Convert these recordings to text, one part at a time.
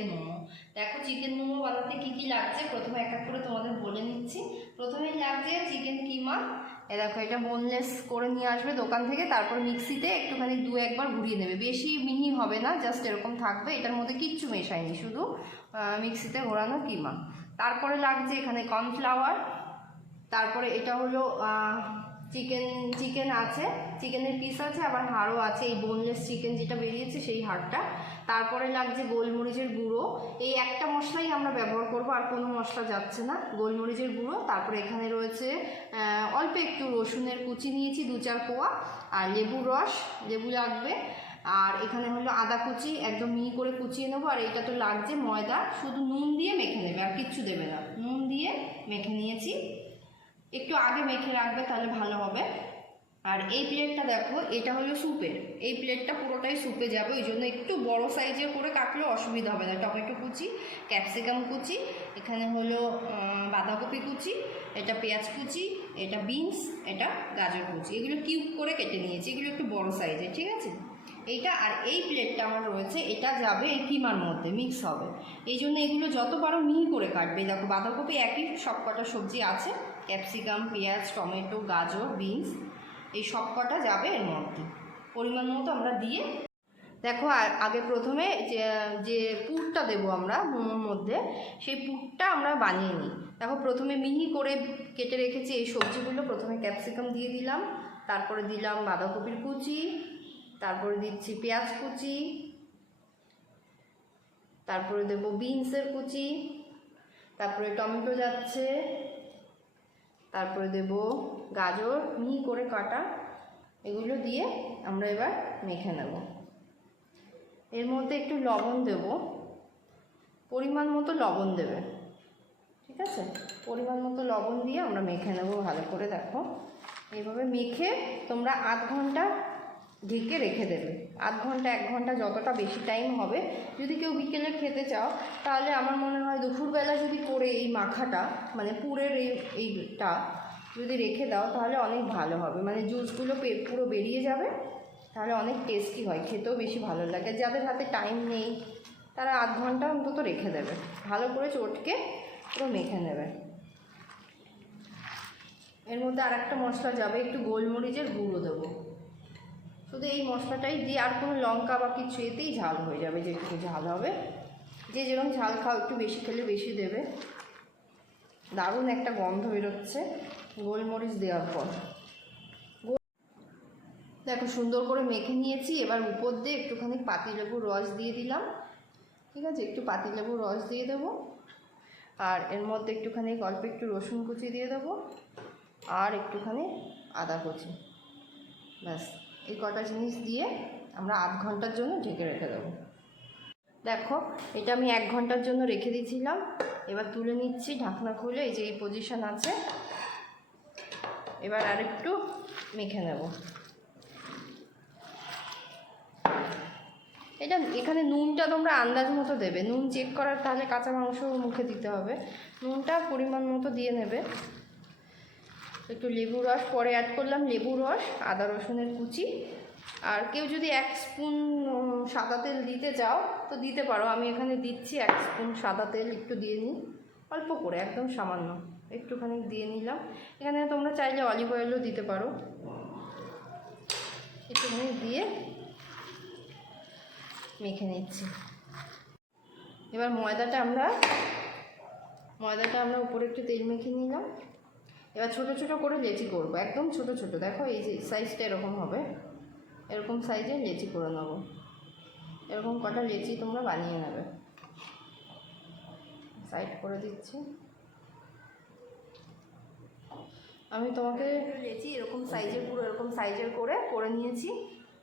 Chicken momo. দেখো chicken momo বানাতে কি কি লাগছে? প্রথমে এক এক করে তোমাদের বলে নিচ্ছি। প্রথমেই লাগছে চিকেন কিমা। এ দেখো, এটা বোনলেস করে নিয়ে আসবে দোকান থেকে, তারপর মিক্সিতে একটুখানি দু একবার ঘুরিয়ে নেবে। বেশি মিহি হবে না জাস্ট এরকম থাকবে। এটার মধ্যে কিচ্ছু মেশায়নি, শুধু মিক্সিতে ঘোরানো কিমা। তারপরে লাগছে এখানে কর্নফ্লাওয়ার তারপরে এটা হলো চিকেন চিকেন আছে। চিকেনের পিস আছে, আবার হাড়ও আছে। এই বোনলেস চিকেন যেটা বেরিয়েছে, সেই হাড়টা। তারপরে লাগছে গোলমরিচের গুঁড়ো। এই একটা মশলাই আমরা ব্যবহার করব, আর কোনো মশলা যাচ্ছে না। গোলমরিচের গুঁড়ো, তারপরে এখানে রয়েছে অল্প একটু রসুনের কুচি নিয়েছি, দু চার কোয়া, আর লেবুর রস, লেবু লাগবে। আর এখানে হলো আদা কুচি, একদম মিহি করে কুচিয়ে নেব, আর এটা তো লাগছে ময়দা। শুধু নুন দিয়ে মেখে নেবে, আর কিচ্ছু দেবে না। নুন দিয়ে মেখে নিয়েছি। একটু আগে মেখে রাখবে, তাহলে ভালো হবে। আর এই প্লেটটা দেখো, এটা হলো স্যুপের এই প্লেটটা পুরোটাই স্যুপে যাবে, ওই জন্য একটু বড় সাইজের করে কাটলেও অসুবিধা হবে না। টমেটো কুচি ক্যাপসিকাম কুচি, এখানে হলো বাঁধাকপি কুচি, এটা পেঁয়াজ কুচি, এটা বিনস এটা গাজর কুচি। এগুলো কিউব করে কেটে নিয়েছি, এগুলো একটু বড় সাইজের ঠিক আছে? এইটা আর এই প্লেটটা আমার রয়েছে, এটা যাবে এই কিমার মধ্যে মিক্স হবে। এই জন্য এগুলো যত পারো মিহি করে কাটবে। দেখো, বাঁধাকপি একই সব কটা সবজি আছে ক্যাপসিকাম পেঁয়াজ, টমেটো, গাজর বিনস এই সব কটা যাবে এর মধ্যে। পরিমাণ মতো আমরা দিয়ে দেখো আগে প্রথমে যে যে পুরটা দেবো আমরা মোমোর মধ্যে, সেই পুরটা আমরা বানিয়ে নিই। দেখো, প্রথমে মিহি করে কেটে রেখেছি এই সবজিগুলো। প্রথমে ক্যাপসিকাম দিয়ে দিলাম, তারপরে দিলাম বাঁধাকপির কুচি, তারপরে দিচ্ছি পেঁয়াজ কুচি, তারপরে দেবো বিনসের কুচি, তারপরে টমেটো যাচ্ছে তারপরে দেব গাজর, মিহি করে কাটা। এগুলো দিয়ে আমরা এবার মেখে নেব। এর মধ্যে একটু লবণ দেব। পরিমাণ মতো লবণ দেবে। ঠিক আছে? পরিমাণ মতো লবণ দিয়ে আমরা মেখে নেব ভালো করে, দেখো। এইভাবে মেখে তোমরা আধ ঘণ্টা ঢেকে রেখে দেবে। আধ ঘণ্টা, এক ঘণ্টা যতটা বেশি টাইম হবে, যদি কেউ বিকেলে খেতে চাও, তাহলে আমার মনে হয় দুপুরবেলা যদি করে এই মাখাটা মানে পুরের এই, এইটা যদি রেখে দাও, তাহলে অনেক ভালো হবে। মানে জুসগুলো পুরো বেরিয়ে যাবে, তাহলে অনেক টেস্টি হয়, খেতেও বেশি ভালো লাগে। যাদের হাতে টাইম নেই, তারা আধ ঘণ্টা অন্তত রেখে দেবে। ভালো করে চটকে পুরো মেখে নেবে। এর মধ্যে আর একটা মশলা যাবে, একটু গোলমরিচের গুঁড়ো দেবো। শুধু এই মশলাটাই দিয়ে আর কোনো লঙ্কা বা কিছু এতেই ঝাল হয়ে যাবে যেটুকু ঝাল হবে। যে যেরকম ঝাল খাও, একটু বেশি খেলে বেশি দেবে। দারুণ একটা গন্ধ বেরোচ্ছে, গোলমরিচ দেওয়ার পর। দেখো, সুন্দর করে মেখে নিয়েছি। এবার উপর দিয়ে একটুখানি পাতিলেবুর রস দিয়ে দিলাম। ঠিক আছে? একটু পাতিলেবুর রস দিয়ে দেবো। আর এর মধ্যে একটুখানি অল্প একটু রসুন কুচি দিয়ে দেবো। আর একটুখানি আদা কুচি। ব্যাস। এই কটা জিনিস দিয়ে আমরা আধ ঘণ্টার জন্য ঢেকে রেখে দেবো। দেখো, এটা আমি এক ঘণ্টার জন্য রেখে দিয়েছিলাম। এবার তুলে নিচ্ছি, ঢাকনা খুলে, এই যে এই পজিশন আছে। এবার আরেকটু মেখে নেব। এটা এখানে নুনটা তোমরা আন্দাজ মতো দেবে। নুন চেক করার, তাহলে কাঁচা মাংস মুখে দিতে হবে। নুনটা পরিমাণ মতো দিয়ে নেবে। একটু লেবু রস পরে অ্যাড করলাম, লেবু রস, আদা রসুনের কুচি। আর কেউ যদি এক স্পুন সাদা তেল দিতে চাও, তো দিতে পারো। আমি এখানে দিচ্ছি এক স্পুন সাদা তেল, একটু দিয়ে নিই। অল্প করে, একদম সামান্য। একটুখানি দিয়ে নিলাম। এখানে তোমরা চাইলে অলিভ অয়েলও দিতে পারো। একটুখানি দিয়ে মেখে নিচ্ছি। এবার ময়দাটা আমরা ময়দাটা আমরা উপরে একটু তেল মেখে নিলাম। এবার ছোট ছোট করে লেচি করব, একদম ছোট ছোট। দেখো এই যে সাইজটা এরকম হবে। এরকম সাইজে লেচি করে নেব। এরকম কটা লেচি তোমরা বানিয়ে নেবে। সাইড করে দিচ্ছি। আমি তোমাকে লেচি এরকম সাইজের পুরো এরকম সাইজের করে করে নিয়েছি।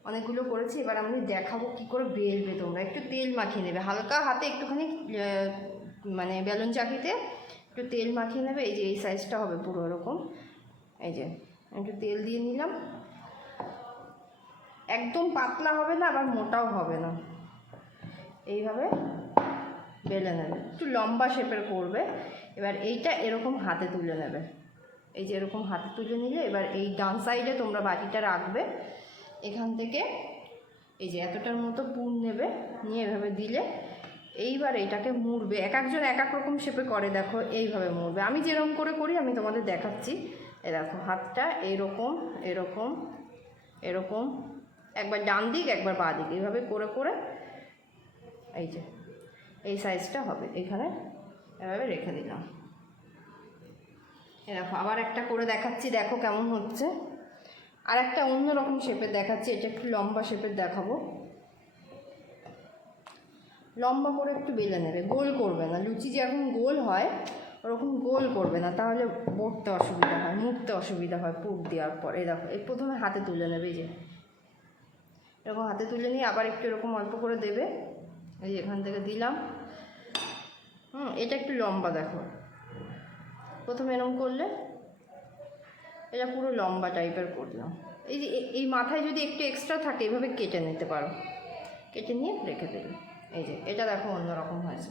অনেকগুলো করেছি, এবার আমি দেখাবো কি করে বেলবে তোমরা। একটু তেল মাখিয়ে নেবে। হালকা হাতে একটুখানি মানে বেলুন চাকিতে একটু তেল মাখিয়ে নেবে, এই যে এই সাইজটা হবে পুরো এরকম। এই যে একটু তেল দিয়ে নিলাম। একদম পাতলা হবে না, আবার মোটাও হবে না। এইভাবে বেলে নেবে। একটু লম্বা শেপের করবে। এবার এইটা এরকম হাতে তুলে নেবে। এই যে এরকম হাতে তুলে নিলে, এবার এই ডান সাইডে তোমরা বাটিটা রাখবে। এখান থেকে এই যে এতটার মতো পুর নেবে। নিয়ে এভাবে দিলে এইবার এটাকে মুড়বে। এক একজন এক এক রকম শেপে করে, দেখো, এইভাবে মুড়বে। আমি যেরকম করে করি, আমি তোমাদের দেখাচ্ছি। এ দেখো, হাতটা এরকম এরকম এরকম। একবার ডান দিক, একবার বাঁ দিক। এইভাবে করে করে এই যে, এই সাইজটা হবে। এখানে এভাবে রেখে দিলাম। এ দেখো, আবার একটা করে দেখাচ্ছি। দেখো কেমন হচ্ছে। আর একটা অন্য রকম শেপের দেখাচ্ছি। এটা একটু লম্বা শেপের দেখাবো। লম্বা করে একটু বেলে নেবে, গোল করবে না। লুচি যেরকম গোল হয়, ওরকম গোল করবে না। তাহলে বড়তে অসুবিধা হয় মুখতে অসুবিধা হয় পুর দেওয়ার পর। এই দেখো, এই প্রথমে হাতে তুলে নেবে যে। এরকম হাতে তুলে নিয়ে আবার একটু এরকম অল্প করে দেবে। এই এখান থেকে দিলাম। হুম, এটা একটু লম্বা দেখো। প্রথমে এরকম করলে এটা পুরো লম্বা টাইপের করলাম। এই যে, এই মাথায় যদি একটু এক্সট্রা থাকে, এভাবে কেটে নিতে পারো। কেটে নিয়ে রেখে দেবে। এই যে, এটা দেখো অন্যরকম হয়েছে।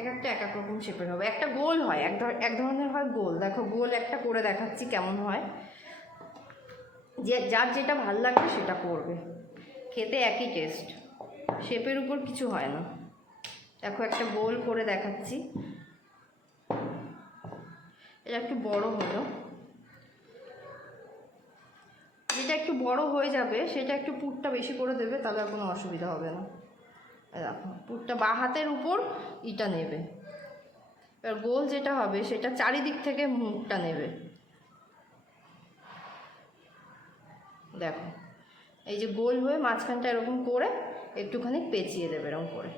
এক একটা এক এক রকম শেপের হবে। একটা গোল হয়, এক এক ধরনের হয় গোল। দেখো গোল একটা করে দেখাচ্ছি কেমন হয়। যে, যার যেটা ভালো লাগবে সেটা করবে। খেতে একই টেস্ট শেপের উপর কিছু হয় না। দেখো একটা গোল করে দেখাচ্ছি। এটা একটু বড় হলো। যেটা একটু বড় হয়ে যাবে, সেটা একটু পুরটা বেশি করে দেবে, তাহলে আর কোনো অসুবিধা হবে না। দেখো, পুরটা বা হাতের উপর ইটা নেবে। এবার গোল যেটা হবে, সেটা চারিদিক থেকে মুখটা নেবে। দেখো, এই যে গোল হয়ে মাঝখানটা এরকম করে একটুখানি পেঁচিয়ে দেবে এরকম করে।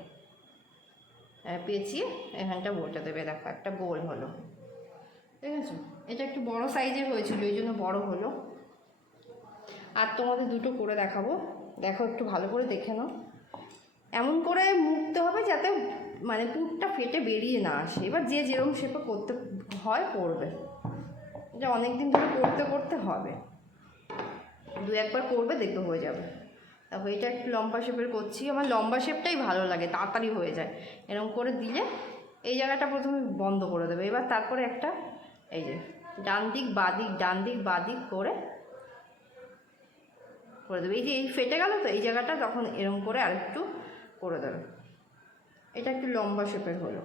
হ্যাঁ পেঁচিয়ে এখানটা বলতে দেবে, দেখো, একটা গোল হলো। ঠিক আছে? এটা একটু বড় সাইজের হয়েছিল, এই জন্য বড় হলো। আর তোমাদের দুটো করে দেখাবো। দেখো, একটু ভালো করে দেখে নাও। এমন করে মুখতে হবে যাতে মানে পুরটা ফেটে বেরিয়ে না আসে। এবার যে যেরকম শেপে করতে হয়, করবে। এটা অনেক দিন ধরে করতে করতে হবে। দু একবার করবে, দেখবে হয়ে যাবে। তারপর এটা একটু লম্বা শেপের করছি। আমার লম্বা শেপটাই ভালো লাগে, তাড়াতাড়ি হয়ে যায়। এরকম করে দিলে এই জায়গাটা প্রথমে বন্ধ করে দেবে। এবার তারপরে একটা এই যে ডান দিক, বাঁ দিক, ডান দিক, বাঁ দিক করে করে দেবে। এই যে এই ফেটে গেল তো, এই জায়গাটা তখন এরকম করে আরেকটু করে দেবে। এটা একটু লম্বা শেপের হলো।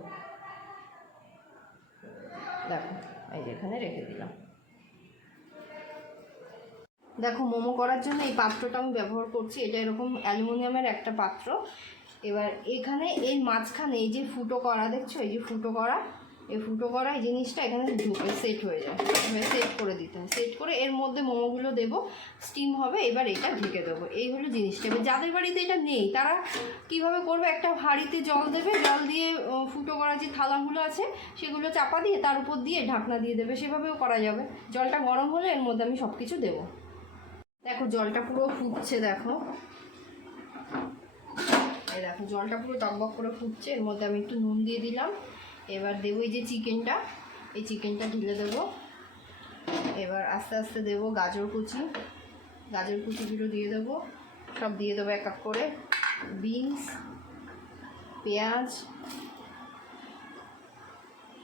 দেখো, এই যেখানে রেখে দিলাম। দেখো, মোমো করার জন্য এই পাত্রটা আমি ব্যবহার করছি। এটা এরকম অ্যালুমিনিয়ামের একটা পাত্র। এবার এখানে এই মাঝখানে এই যে ফুটো করা, দেখছ? এই যে ফুটো করা এই ফুটো করা এই জিনিসটা এখানে ঢুকে সেট হয়ে যায়। সেট করে দিতে হয় সেট করে এর মধ্যে মোমোগুলো দেবো স্টিম হবে, এবার এটা ঢেকে দেবো। এই হলো জিনিসটা। এবার যাদের বাড়িতে এটা নেই, তারা কীভাবে করবে? একটা হাঁড়িতে জল দেবে, জল দিয়ে ফুটো করা যে থালাগুলো আছে, সেগুলো চাপা দিয়ে তার উপর দিয়ে ঢাকনা দিয়ে দেবে। সেভাবেও করা যাবে। জলটা গরম হলে এর মধ্যে আমি সব কিছু দেবো। দেখো, জলটা পুরো ফুটছে, দেখো। এই দেখো, জলটা পুরো টকবক করে ফুটছে। এর মধ্যে আমি একটু নুন দিয়ে দিলাম। এবার দেবো এই যে চিকেনটা। এই চিকেনটা ঢেলে দেবো। এবার আস্তে আস্তে দেবো গাজর কুচি। গাজর কুচিগুলো দিয়ে দেবো। সব দিয়ে দেবো এক এক করে। বিনস, পেঁয়াজ,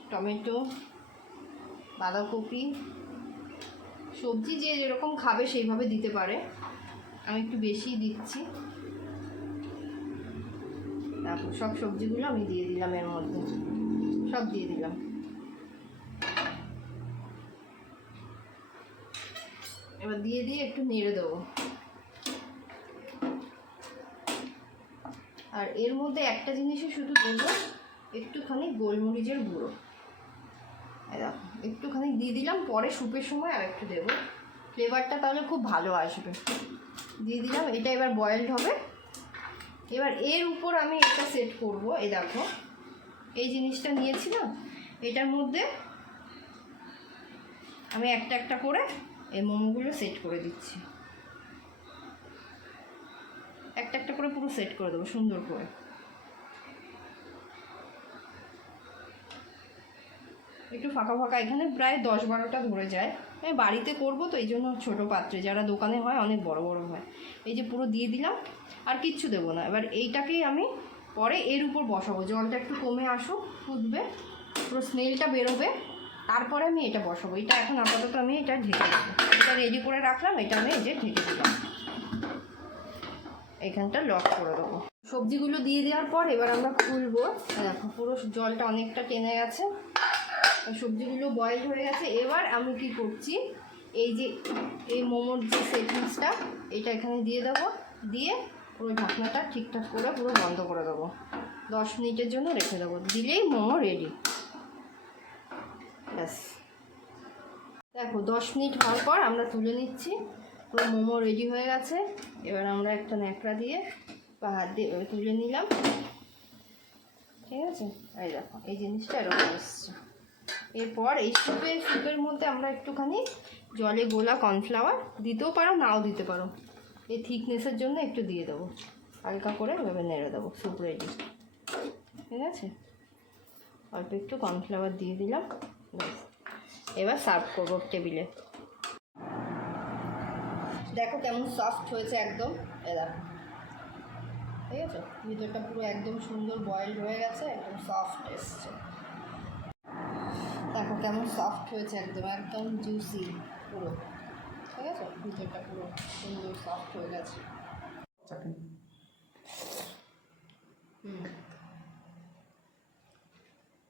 টমেটো, বাঁধাকপি। সবজি যে যেরকম খাবে সেইভাবে দিতে পারে। আমি একটু বেশি দিচ্ছি। তারপর সব সবজিগুলো আমি দিয়ে দিলাম এর মধ্যে। সব দিয়ে দিলাম। এবার দিয়ে দিয়ে একটু নেড়ে দেবো। আর এর মধ্যে একটা জিনিসই শুধু দেবো, একটুখানি গোলমরিচের গুঁড়ো। একটুখানি দিয়ে দিলাম, পরে স্যুপের সময় আর একটু দেবো। ফ্লেভারটা তাহলে খুব ভালো আসবে। দিয়ে দিলাম, এটা এবার বয়েলড হবে। এবার এর উপর আমি এটা সেট করব, এই দেখো। এই জিনিসটা নিয়েছি না এটার মধ্যে আমি একটা একটা করে এই মোমোগুলো সেট করে দিচ্ছি। একটা একটা করে পুরো সেট করে দেবো, সুন্দর করে। একটু ফাঁকা ফাঁকা, এখানে প্রায় দশ বারোটা ধরে যায়। আমি বাড়িতে করব তো, এই জন্য ছোটো পাত্রে, যারা দোকানে হয় অনেক বড় বড় হয়। এই যে পুরো দিয়ে দিলাম, আর কিচ্ছু দেবো না। এবার এইটাকেই আমি পরে এর উপর বসাবো। জলটা একটু কমে আসুক, ফুটবে, পুরো স্মেলটা বেরোবে। তারপরে আমি এটা বসাবো। এটা এখন আপাতত আমি এটা ঢেকে এটা রেডি করে রাখলাম, এটা আমি এই যে ঢেকে দিলাম। এখানটা লক করে দেবো। সবজিগুলো দিয়ে দেওয়ার পর এবার আমরা খুলবো। দেখো, পুরো জলটা অনেকটা টেনে গেছে। সবজিগুলো বয়েল হয়ে গেছে। এবার আমি কি করছি, এই যে, এই মোমোর যে সেটিংসটা এটা এখানে দিয়ে দেবো। দিয়ে পুরো ঢাকনাটা ঠিকঠাক করে পুরো বন্ধ করে দেবো। দশ মিনিটের জন্য রেখে দেবো। দিলেই মোমো রেডি ব্যাস। দেখো, দশ মিনিট হওয়ার পর আমরা তুলে নিচ্ছি। পুরো মোমো রেডি হয়ে গেছে। এবার আমরা একটা ন্যাকড়া দিয়ে বা হাত দিয়ে তুলে নিলাম। ঠিক আছে? এই দেখো, এই জিনিসটা এরকম এসছে। এরপর এই স্যুপের সুপের মধ্যে আমরা একটুখানি জলে গোলা কর্নফ্লাওয়ার দিতেও পারো, নাও দিতে পারো। এই থিকনেসের জন্য একটু দিয়ে দেবো। হালকা করে এভাবে নেড়ে দেবো স্যুপ রেডি ঠিক আছে? অল্প একটু কর্নফ্লাওয়ার দিয়ে দিলাম, ব্যাস। এবার সার্ভ করব টেবিলে। দেখো কেমন সফট হয়েছে একদম। এ দেখো। ঠিক আছে? ভিতরটা পুরো একদম সুন্দর বয়েলড হয়ে গেছে, একদম সফট এসছে। দেখো কেমন সফট হয়েছে একদম একদম জুসি পুরো। ঠিক আছে ভিতরটা পুরো সুন্দর সফট হয়ে গেছে। হুম।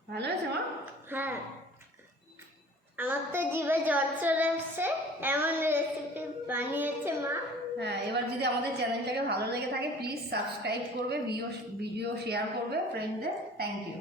ভালো হয়েছে মা? হ্যাঁ। আমার তো জিভে জল চলে এসছে এমন রেসিপি বানিয়েছে মা। হ্যাঁ এবার যদি আমাদের চ্যানেলটাকে ভালো লেগে থাকে প্লিজ সাবস্ক্রাইব করবে ভিডিও ভিডিও শেয়ার করবে ফ্রেন্ডদের থ্যাংক ইউ